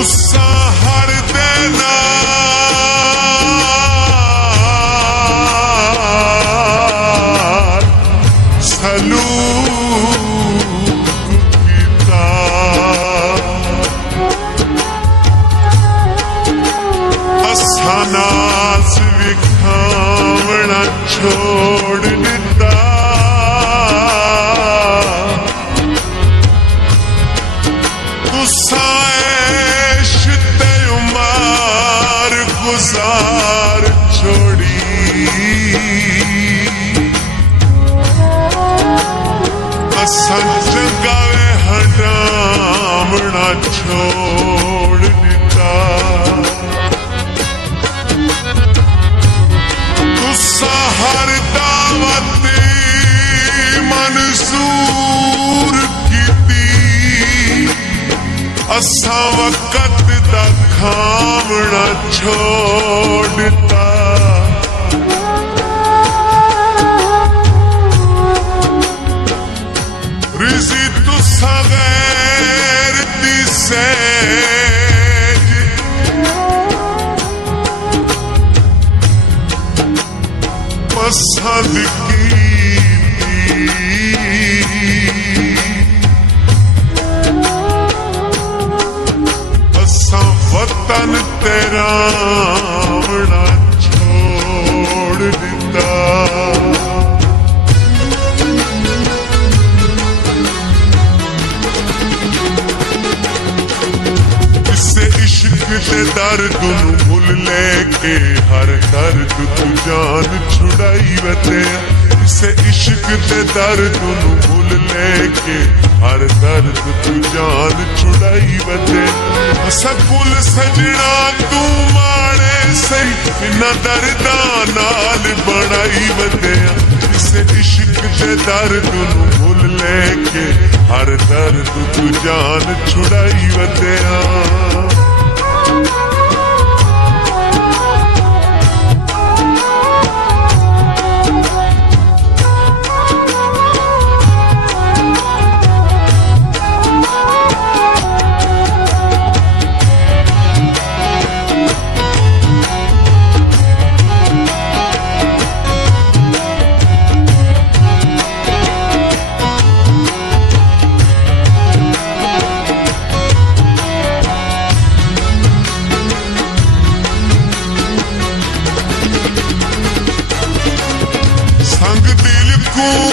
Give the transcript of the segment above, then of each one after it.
गुस्सा हर देना सलूक कीता असा नाज विखावना छोड़ दिता गुस्सा गुजार छोड़ी असा चंगावे हटावना छोड़ दिता गुस्सा हर दावत मंसूर कीती असा वक़्त दा खावना छोड़ता रिज़ी तुसा गैर दी सैज पसंद कीती वतन तेरा बड़ा छोड़ दिता इससे इश्क दे दर्द नू भुल लेके हर दर्द तू जान छुड़ाई वते इससे इश्क दे दर्द नू भुल लेके हर दर्द तू जान छुड़ाई वते सकुल सजना तू माड़े सही इन्ना दर्दा नाल बनाई वधिया इसे इश्क दे दर्द नू भुल लेके हर दर्द तू जान छुड़ाई वधिया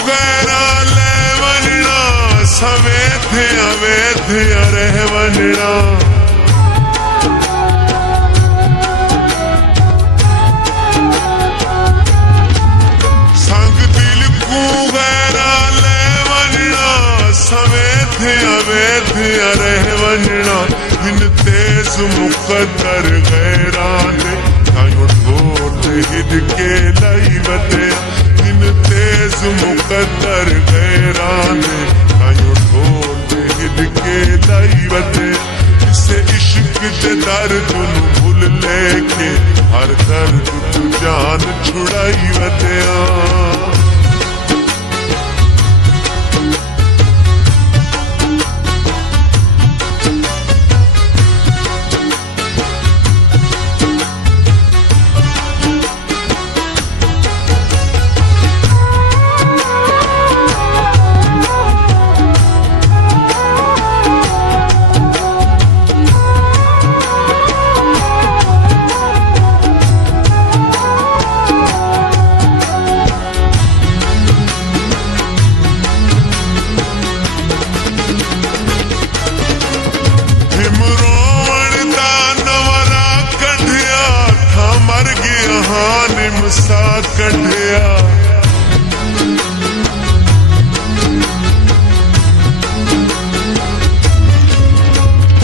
गैरा ले वनना सवेथिया वेथिया रह वनना संग दिल को गैरा ले वनना सवेथिया वेथिया रह वनना इन तेज मुकद्दर गैरा ने कायों ढोर हिद के लाई वते तेज मुकद्दर गैरान कायों ढोल हिद के लाई वते इसे इश्क दे दर्द नू भुल लेके हर दर्द तू जान छुड़ाई वतिया सा कढ़िया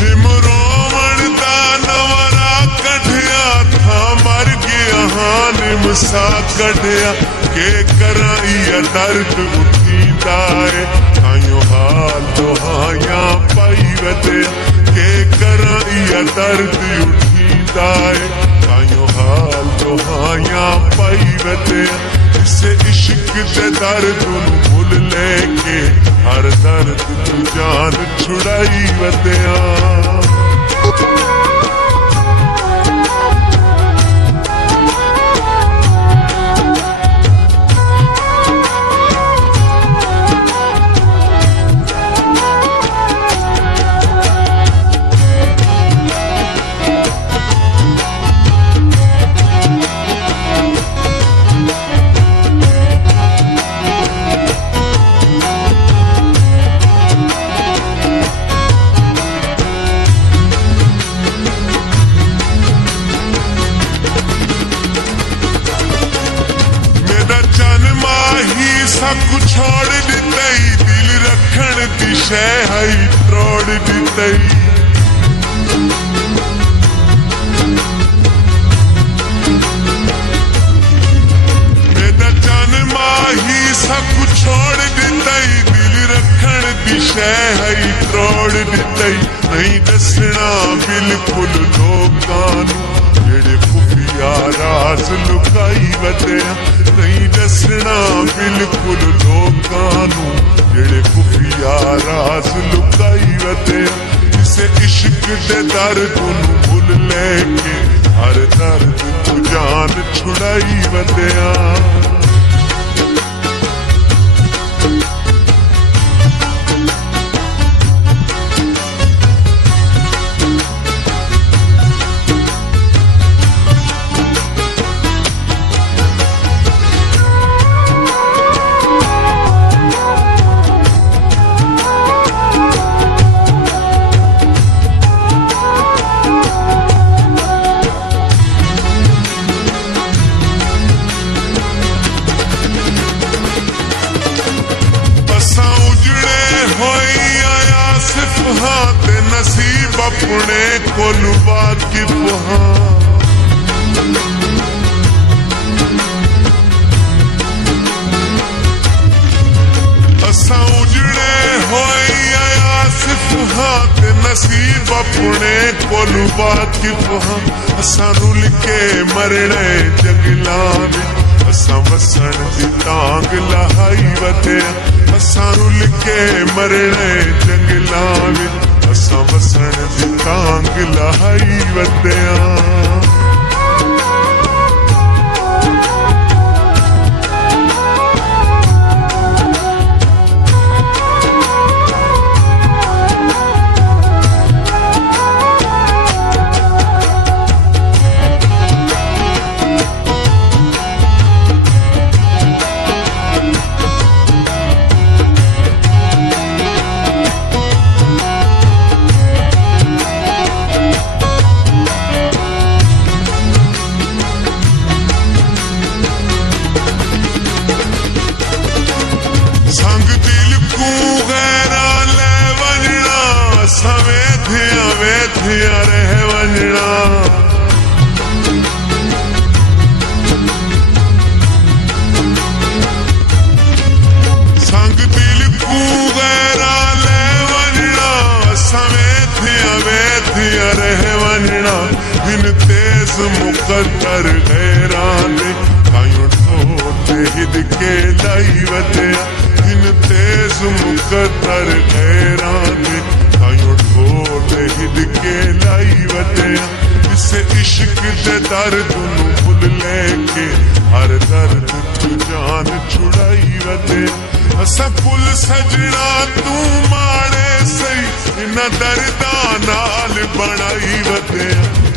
हिमरोवण दा नवरा कढ़िया था मर गया हानिम सा कढ़िया के कराइया दर्द उठीदा है आयो हाल दोहाया पाई वते के कराइया दर्द उठीदा है आयो हाल दोहाया पाई वते इसे इश्क दे दर्द नू भुल लेके हर दर्द तू जान छुड़ाई वतिया शह हई त्रोड़ दितई माही सब छोड़ दितई दिल रखण दी शह हई त्रोड़ दितई नहीं दसना बिल्कुल लोकां नूं जेड़े खुफिया राज लुकाई वतिया नहीं दसना बिल्कुल लोकां नूं जेड़े खुफिया राज लुकाई वतिया इसे इश्क दे दर्द नूं भुल लेके हर दर्द तू जान छुड़ाई वतिया ते नसीब अपने कोल वाकिफ हाँ असा उजड़े होए आसिफ हाँ ते नसीब अपने कोल वाकिफ हाँ असा रुल के मरने जंगलां विच असा वसण दी तांग लहाई वतिया असा रुल के मरने जंगलां विच असा वसण दी तांग लहाई वतिया संग दिल को गैरा ले वजना सवेथिया वेथिया रह वजना संग दिल को गैरा ले वजना सवेथिया वेथिया रह वजना दिन तेज मुकद्दर गैरा दे कायों ठोते हिद के लाई वतिया तेज मुकद्दर गैरां दे कायों ठोर हिद के लाई वतिया इसे इश्क दे दर्द नूं भुल लेके हर दर्द तू जान छुड़ाई वतिया असा पुल सजना तू माड़े सही इन्हां दर्दां नाल बनाई वतिया